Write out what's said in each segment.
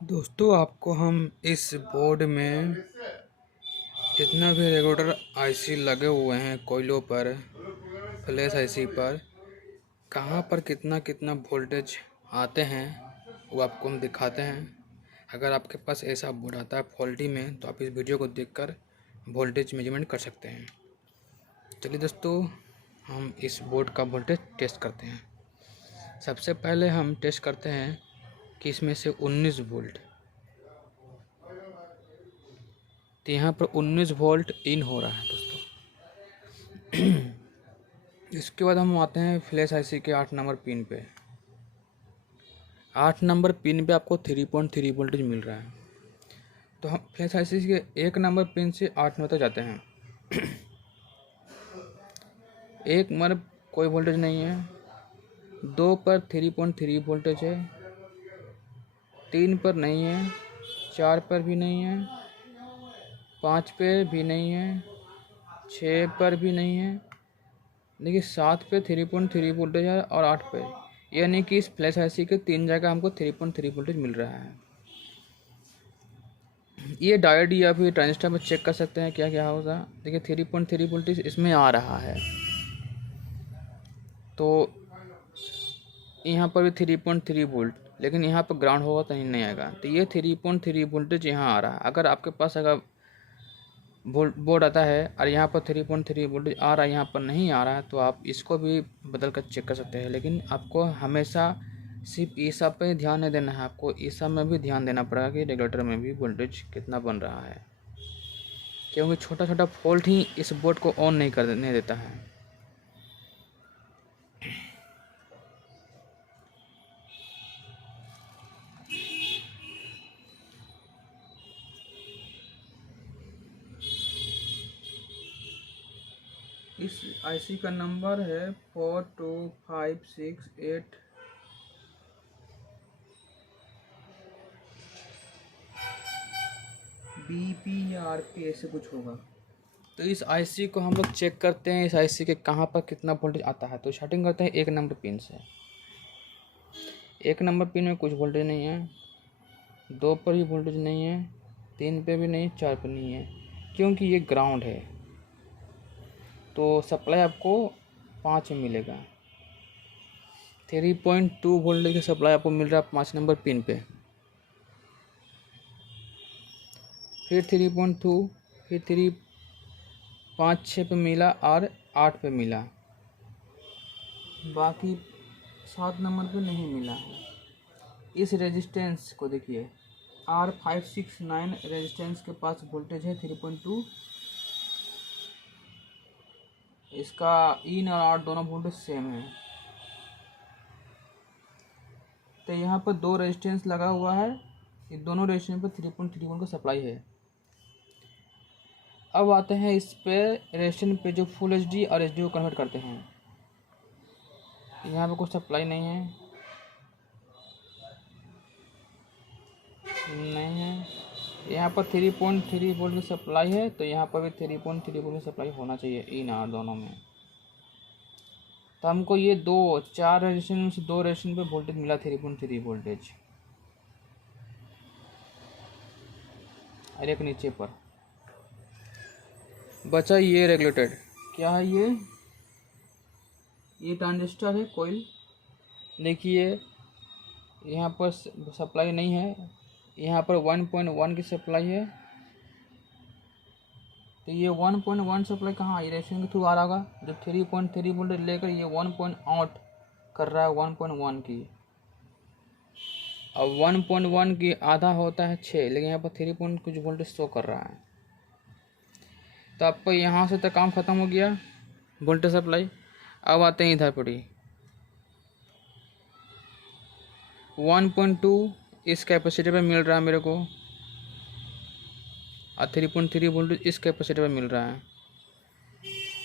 दोस्तों आपको हम इस बोर्ड में जितना भी रेगुलेटर आईसी लगे हुए हैं कोयलों पर, फ्लैश आईसी पर, कहाँ पर कितना कितना वोल्टेज आते हैं वो आपको हम दिखाते हैं। अगर आपके पास ऐसा बोर्ड आता है फॉल्टी में तो आप इस वीडियो को देखकर वोल्टेज मेजरमेंट कर सकते हैं। चलिए दोस्तों, हम इस बोर्ड का वोल्टेज टेस्ट करते हैं। सबसे पहले हम टेस्ट करते हैं कि इसमें से 19 वोल्ट, तो यहाँ पर 19 वोल्ट इन हो रहा है दोस्तों। इसके बाद हम आते हैं फ्लैश आईसी के 8 नंबर पिन पे। 8 नंबर पिन पे आपको 3.3 वोल्टेज मिल रहा है। तो हम फ्लैश आईसी के 1 नंबर पिन से 8 नंबर तक जाते हैं। 1 नंबर कोई वोल्टेज नहीं है, 2 पर 3.3 वोल्टेज है, 3 पर नहीं है, 4 पर भी नहीं है, 5 पे भी नहीं है, 6 पर भी नहीं है। देखिए 7 पे 3.3 वोल्टेज है और 8 पे, यानी कि इस फ्लैश आईसी के 3 जगह हमको 3.3 वोल्टेज मिल रहा है। ये डायोड या फिर ट्रांजिस्टर में चेक कर सकते हैं क्या क्या होगा। देखिए 3.3 वोल्टेज इसमें आ रहा है, तो यहाँ पर भी 3.3 वोल्ट, लेकिन यहाँ पर ग्राउंड होगा तो नहीं आएगा। तो ये 3.3 वोल्टेज यहाँ आ रहा है। अगर आपके पास अगर बोर्ड आता है और यहाँ पर 3.3 वोल्टेज आ रहा है, यहाँ पर नहीं आ रहा है, तो आप इसको भी बदल कर चेक कर सकते हैं। लेकिन आपको हमेशा सिर्फ ई सब पे ध्यान नहीं देना है, आपको ई सब में भी ध्यान देना पड़ेगा कि रेगुलेटर में भी वोल्टेज कितना बन रहा है, क्योंकि छोटा छोटा फॉल्ट ही इस बोर्ड को ऑन नहीं करने देता है। इस आईसी का नंबर है 42568 BP या RP ऐसे कुछ होगा। तो इस आईसी को हम लोग चेक करते हैं, इस आईसी के कहाँ पर कितना वोल्टेज आता है। तो स्टार्टिंग करते हैं 1 नंबर पिन से। 1 नंबर पिन में कुछ वोल्टेज नहीं है, 2 पर भी वोल्टेज नहीं है, 3 पे भी नहीं, 4 पे नहीं है, क्योंकि ये ग्राउंड है। तो सप्लाई आपको 5 में मिलेगा। 3.2 वोल्टेज की सप्लाई आपको मिल रहा है 5 नंबर पिन पे। फिर 3.2, फिर 3, 5, 6 पे मिला और 8 पे मिला, बाकी 7 नंबर पे नहीं मिला है। इस रेजिस्टेंस को देखिए, R569 रेजिस्टेंस के पास वोल्टेज है 3.2। इसका इन और आउट दोनों वोल्टेज सेम है। तो यहाँ पर 2 रेजिस्टेंस लगा हुआ है, ये दोनों रेजिस्टेंस पर 3.3 वोल्ट का सप्लाई है। अब आते हैं इस पे रेजिस्टेंस पे जो फुल एचडी और एचडी को कन्वर्ट करते हैं। यहाँ पे कुछ सप्लाई नहीं है, नहीं है। यहाँ पर 3.3 वोल्ट की सप्लाई है, तो यहाँ पर भी 3.3 वोल्ट की सप्लाई होना चाहिए इन आर दोनों में। तो हमको ये 4 रेजिस्टेंस में से 2 रेजिस्टेंस पे वोल्टेज मिला 3.3 वोल्टेज, और एक नीचे पर बचा ये रेगुलेटेड। क्या है ये ट्रांजिस्टर है कोयल। देखिए यहाँ पर सप्लाई नहीं है, यहाँ पर 1.1 की सप्लाई है। तो ये 1.1 सप्लाई कहाँ है, रेजिस्टेंस के थ्रू आ रहा होगा। जो 3.3 वोल्टेज लेकर ये 1.8 कर रहा है 1.1 की। अब 1.1 की आधा होता है 6, लेकिन यहाँ पर 3 पॉइंट कुछ वोल्टेज शो कर रहा है। तो आपको यहाँ से तो काम ख़त्म हो गया वोल्टेज सप्लाई। अब आते हैं इधर पर ही 1.2 इस कैपेसिटर पे मिल रहा है मेरे को, और 3.3 वोल्टेज इस कैपेसिटर पे मिल रहा है।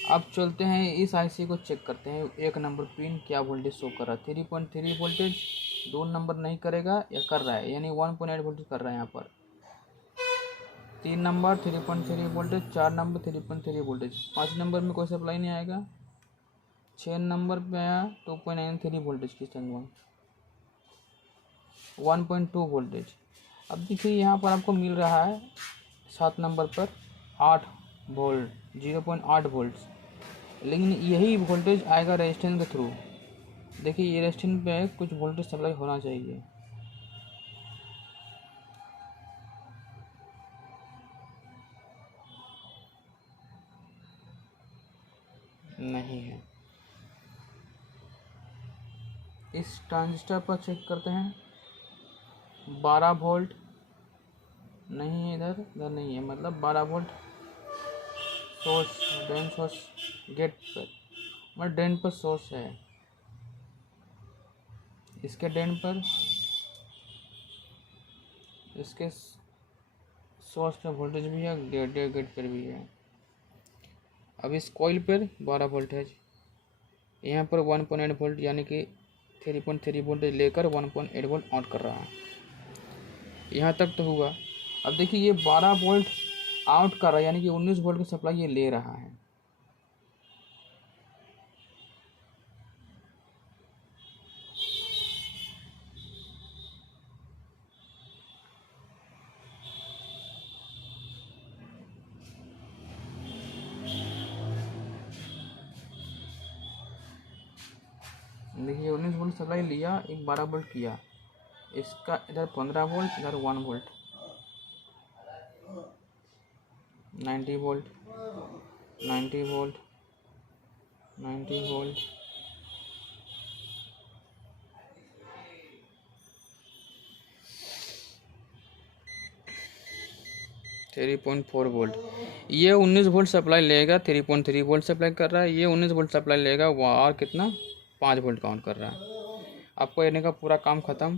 अब चलते हैं इस आईसी को चेक करते हैं 1 नंबर पिन क्या वोल्टेज शो कर रहा है। 3.3 वोल्टेज 2 नंबर नहीं करेगा या कर रहा है, यानी 1.8 वोल्टेज कर रहा है यहाँ पर। 3 number 3.3 voltage, 4 number 3.3 voltage, 5 number में कोई सप्लाई नहीं आएगा, 6 नंबर पे आया 2.93 वोल्टेज की संगवान 1.2 वोल्टेज। अब देखिए यहाँ पर आपको मिल रहा है 7 नंबर पर 8 वोल्ट 0.8 वोल्ट्स, लेकिन यही वोल्टेज आएगा रेजिस्टेंस के थ्रू। देखिए ये रेजिस्टेंस पे कुछ वोल्टेज सप्लाई होना चाहिए, नहीं है। इस ट्रांजिस्टर पर चेक करते हैं, 12 वोल्ट नहीं है, इधर नहीं है, मतलब 12 volt source, drain source gate पर, मतलब ड्रेन पर सोर्स है, इसके ड्रेन पर, इसके सोर्स पे वोल्टेज भी है, गेट पर भी है। अब इस कॉइल पर 12 वोल्टेज, यहाँ पर 1.8 वोल्ट यानी कि 3.3 वोल्टेज लेकर 1.8 वोल्ट आउट कर रहा है। यहाँ तक तो हुआ। अब देखिए ये 12 वोल्ट आउट कर रहा है, यानी कि 19 वोल्ट की सप्लाई ये ले रहा है। देखिए 19 वोल्ट सप्लाई लिया, एक 12 वोल्ट किया, इसका इधर 15 वोल्ट, इधर 1 volt, 90 volt, 90 volt, 90 volt, 3.4 volt. ये 19 वोल्ट सप्लाई लेगा, 3.3 वोल्ट सप्लाई कर रहा है, ये 19 वोल्ट सप्लाई लेगा, वो और कितना 5 वोल्ट काउंट कर रहा है। आपको इन्हें का पूरा काम ख़त्म।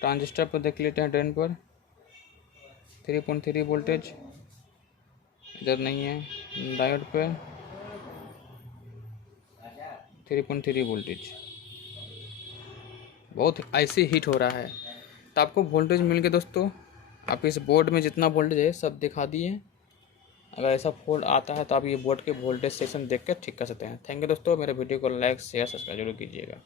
ट्रांजिस्टर पर देख लेते हैं, ड्रेन पर 3.3 वोल्टेज, इधर नहीं है। डायोड पे 3.3 वोल्टेज, बहुत ऐसे हीट हो रहा है। तो आपको वोल्टेज मिल गया दोस्तों, आप इस बोर्ड में जितना वोल्टेज है सब दिखा दिए। अगर ऐसा फॉल्ट आता है तो आप ये बोर्ड के वोल्टेज सेक्शन देख कर ठीक कर सकते हैं। थैंक यू दोस्तों, मेरे वीडियो को लाइक शेयर सब्सक्राइब जरूर कीजिएगा।